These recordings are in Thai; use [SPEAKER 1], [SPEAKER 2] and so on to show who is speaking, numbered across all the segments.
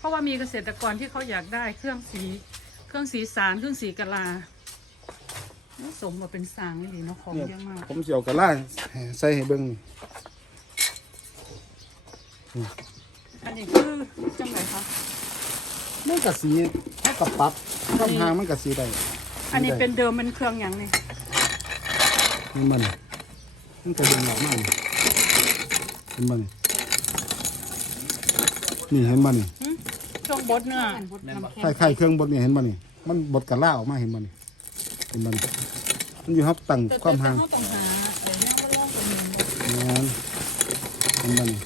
[SPEAKER 1] ราะว่ามีเกษตรกรที่เขาอยากได้เครื่องสีสารเครื่องสีกะลาสมมาเป็นสางนี่ดีเนาะของเยอะมาก
[SPEAKER 2] ผมเสียวกะล่าใส่ให้เบิ่ง
[SPEAKER 1] อันนี้คือจังไหนคะ
[SPEAKER 2] มันกะสีเท่ากับปรับความห่างมันกะสีได้
[SPEAKER 1] อันนี้เป็นเดิมเป็นเครื่องอย่างนี่
[SPEAKER 2] มันกระเด็นออกมาเห็นมันนี่เห็นมันนี่
[SPEAKER 1] ช่วงบดเนื้อ
[SPEAKER 2] ไข่เครื่องบดนี่เห็นมันนี่มันบดกะล่าออกมาเห็นมันนี่เห็นมันมันอยู่ครับตั้งความห่างนั่นเห็นมันนี่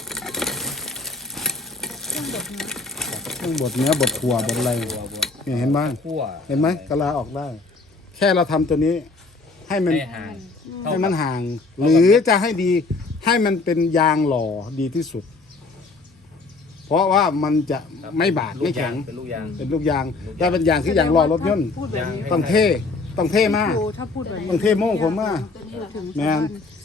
[SPEAKER 2] เครื่องบดเนื้อบดขัวบดอะไรนี่เห็นบ้างเห็นไหมกะลาออกได้แค่เราทำตัวนี้ให้มันห่างหรือจะให้ดีให้มันเป็นยางหล่อดีที่สุดเพราะว่ามันจะไม่บาดไม่แข็งเป็นลูกยางแต่เป็นยางที่ยางหล่อรถยนต์ต้องเท่มากต้องเท่โม่ผมมากแมน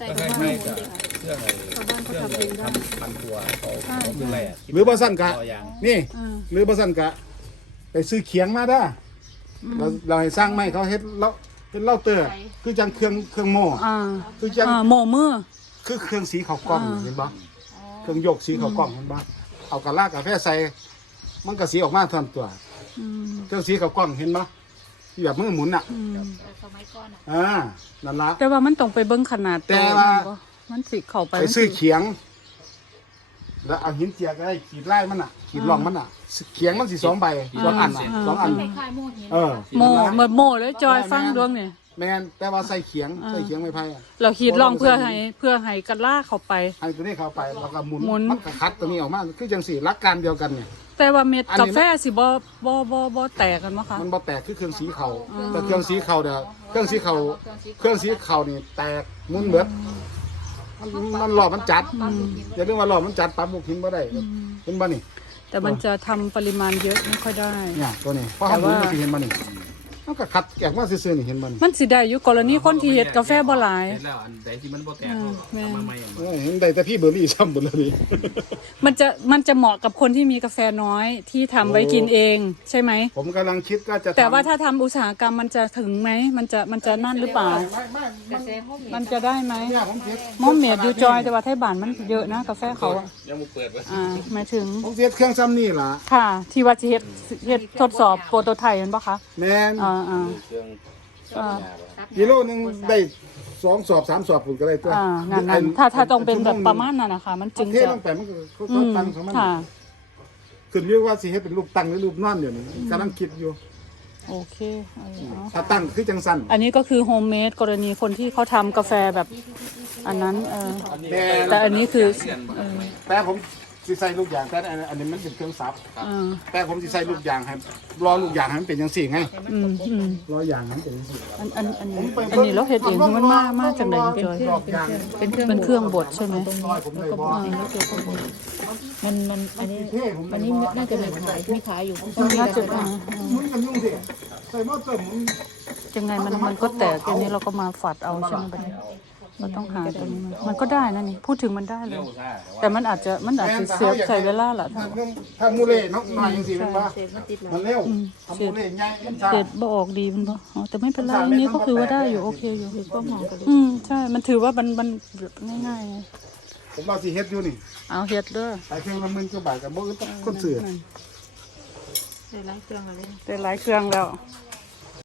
[SPEAKER 2] หรือบะสั้นกะนี่หรือบะสั้นกะไปซื้อเขียงมาได้เราให้สร้างไม้เขาเฮ็ดแล้วเป็นเล่าเตอร์คือจังเครื่องโม่คือจัง
[SPEAKER 1] โม่มือ
[SPEAKER 2] คือเครื่องสีขาวกล้องเห็นปะเครื่องยกสีขาวกล้องเห็นปะเอากระลากกาแฟใส่มันก็สีออกมาทันตัวเครื่องสีขาวกล้องเห็นปะที่แบบมือหมุนอ่ะ
[SPEAKER 3] สมัยก่อน
[SPEAKER 2] นั่นละ
[SPEAKER 1] แต่ว่ามันต้องไปเบิ้งขนาด
[SPEAKER 2] แต่ว่า
[SPEAKER 1] มันสีเข้าไป
[SPEAKER 2] ซื้อเขียงแล้วเอาหินเจียก็ได้ขีดไล่มันอ่ะขีดร่องมันอ่ะเขียงมันสี2 ใบ2 อัน
[SPEAKER 1] โม่เลยจอยฟังดวงเนี่ย
[SPEAKER 2] แมนแต่ว่าใส่เขียงไม่ไผ่
[SPEAKER 1] เราขีดร่องเพื่อให้กระล่าเข้าไป
[SPEAKER 2] ให้ตัวนี้เข้าไปแล้วก็หมุนมันก็คัดตัวนี้ออกมาคือจังสี่รักการเดียวกันเนี่ย
[SPEAKER 1] แต่ว่าเม็ดกาแฟสิบ่แตกกันมั้งคะ
[SPEAKER 2] มันบ่แตกคือเครื่องสีเขาแต่เครื่องสีเขาเด้อเครื่องสีเขานี่แตกมุนเบิดมันหลอดมันจัดอย่าเรื่องว่าหลอดมันจัดปั๊บบุกหินบ่ได้เห็นบ่นี่
[SPEAKER 1] แต่มันจะทำปริมาณเยอะไม่ค่อยได้
[SPEAKER 2] เนี่ยตัวนี้เพราะเขาหมุนมันสิเห็นบ่นี่มันก็คัดแกะมาซื่อๆนี่เห็นบ่
[SPEAKER 1] มันสิได้อยู่กรณีคนที่เฮ็ดกาแฟบ่หลาย
[SPEAKER 4] แล้วอันใดที่มันบ่แตกมาใหม่
[SPEAKER 2] เห็นได้แต่พี่เบอร์รี่ซ้ำหมดแล้วนี่
[SPEAKER 1] มันจะเหมาะกับคนที่มีกาแฟน้อยที่ทำไว้กินเองใช่ไหม
[SPEAKER 2] ผมกำลังคิดก็จะ
[SPEAKER 1] แต่ว่าถ้าทำอุตสาหกรรมมันจะถึงไหมมันจะนั่นหรือเปล่ามันจะได้ไหมมอมเมดอยู่จอยแต่ว่าไทยบ้านมันเยอะนะกาแฟเขา
[SPEAKER 4] ยังบ่เปิด
[SPEAKER 1] หมายถึง
[SPEAKER 2] ผมเฮ็ดเครื่องซ้ำนี่ล่ะ
[SPEAKER 1] ค่ะที่ว่าจะเฮ็ดทดสอบโปรโตไทป์มันปะคะ
[SPEAKER 2] แม่นกิโลนึงได้2 สอบ 3 สอบผุนก็ได้ตัว
[SPEAKER 1] นั่นถ้าต้องเป็นแบบประมาณนั้นนะคะมันจึง
[SPEAKER 2] จะลงไปมันก็ตั้งของมันขึ้นเรียกว่าสิให้เป็นรูปตั้งหรือรูปนอนเดี๋ยวนี้กำลังคิดอยู่
[SPEAKER 1] โอเค
[SPEAKER 2] ถ้าตั้งคือจังสั้น
[SPEAKER 1] อันนี้ก็คือโฮมเมดกรณีคนที่เขาทำกาแฟแบบอันนั้นแต่อันนี้คือ
[SPEAKER 2] แต่ผมสิใส่ลูกยางแต่อันนี้มันเป็นเครื่องซับแต่ผมสิใส่ลูกยางให้รอลูกยางให้มันเป็นจังซี่ไงรอยางให้มันเป็นจังซี่
[SPEAKER 1] อันนี้เราเฮ็ดเองมันมาจากไหนจอยเป็นเครื่องบดใช่ไหมแล้วก็
[SPEAKER 3] มันอันนี้น่าจะมีขายอยู่
[SPEAKER 1] น่าจะ
[SPEAKER 2] มุนกันยุ่งสิใส่หม้อต้ม
[SPEAKER 1] ยังไงมันก็แตกอันนี้เราก็มาฝัดเอาใช่ไหมแบบนี้เราต้องหาตัวนี้มันก็ได้นะนี่พูดถึงมันได้เลยแต่มันอาจจะเสียใส่เวลาละ
[SPEAKER 2] ถ้ามูเล่น้องหน่อยจริงๆมันเร็วทำมูเล่ง่าย
[SPEAKER 1] เศษบ่ออกดีมันบ่แต่ไม่เป็นไรนี้ก็คือว่าได้อยู่โอเคอยู่ก็หอมกันใช่มันถือว่ามันง่าย
[SPEAKER 2] ๆผมว่าสิเฮ็ดอยู่นี่
[SPEAKER 1] เอาเฮ็ดเด้อ
[SPEAKER 2] ไปเครื่องละ10,000 กว่าบาทกับบ่ต้องคนซื้อ
[SPEAKER 3] ได้หลายเครื่องแล้ว
[SPEAKER 1] ได้หลายเครื่องแล้ว